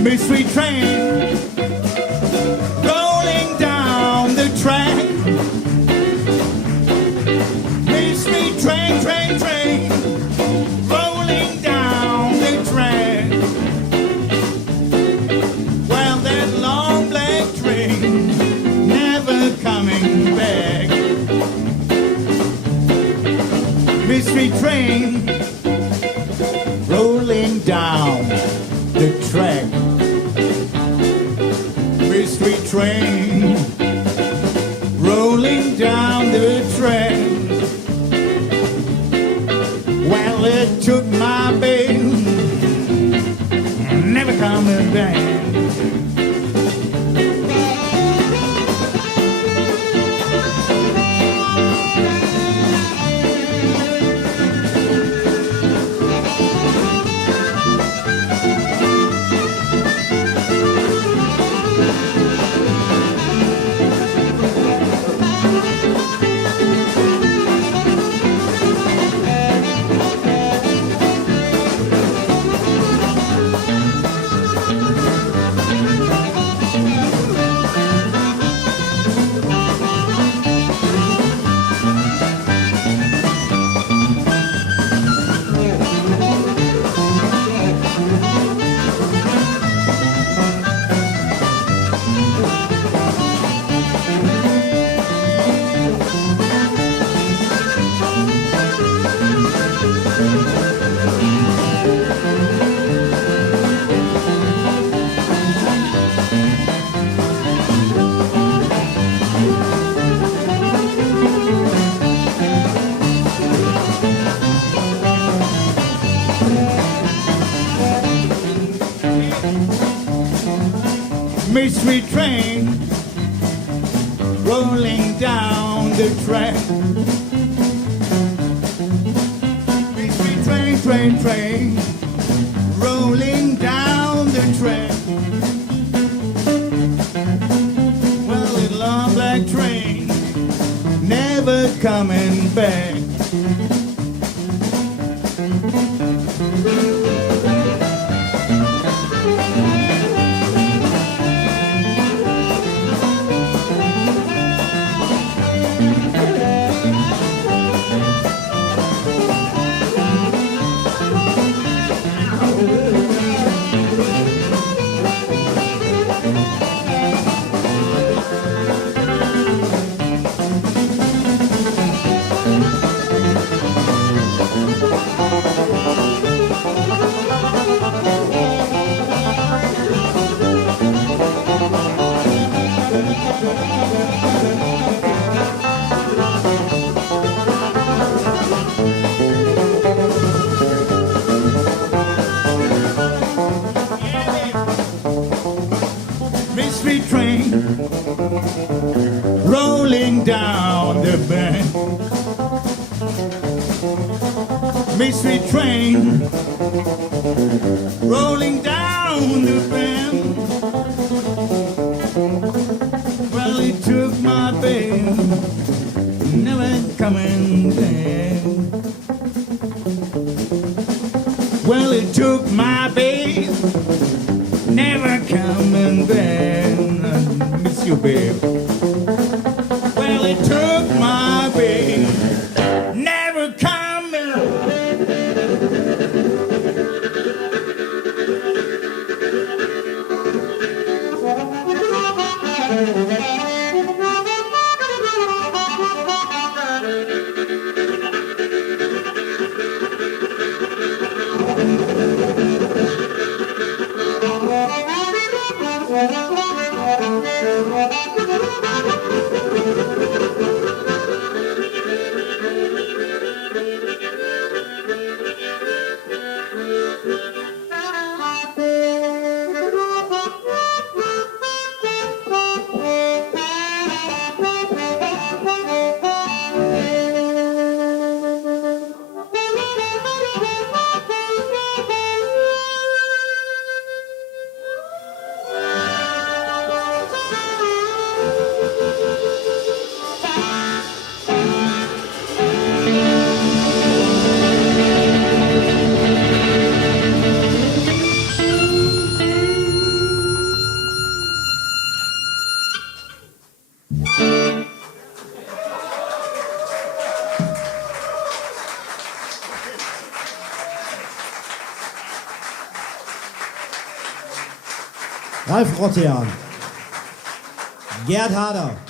Misty train rolling down the track. Misty train, train, train rolling down the track. Well, that long black train never coming back. Misty train rolling down the track. Misty train rolling down the track. Well, it took my babe, never coming back. Mystery train rolling down the track. Mystery train rolling down the track. Well, that long black train never coming back. Mystery train rolling down the bank. Mystery train rolling down the bank. Well, it took my babe, never coming back. Well, it took my babe, never coming back. I miss you, babe. Well, it took my babe, never coming. Ralf Rottean, Gerd Hader.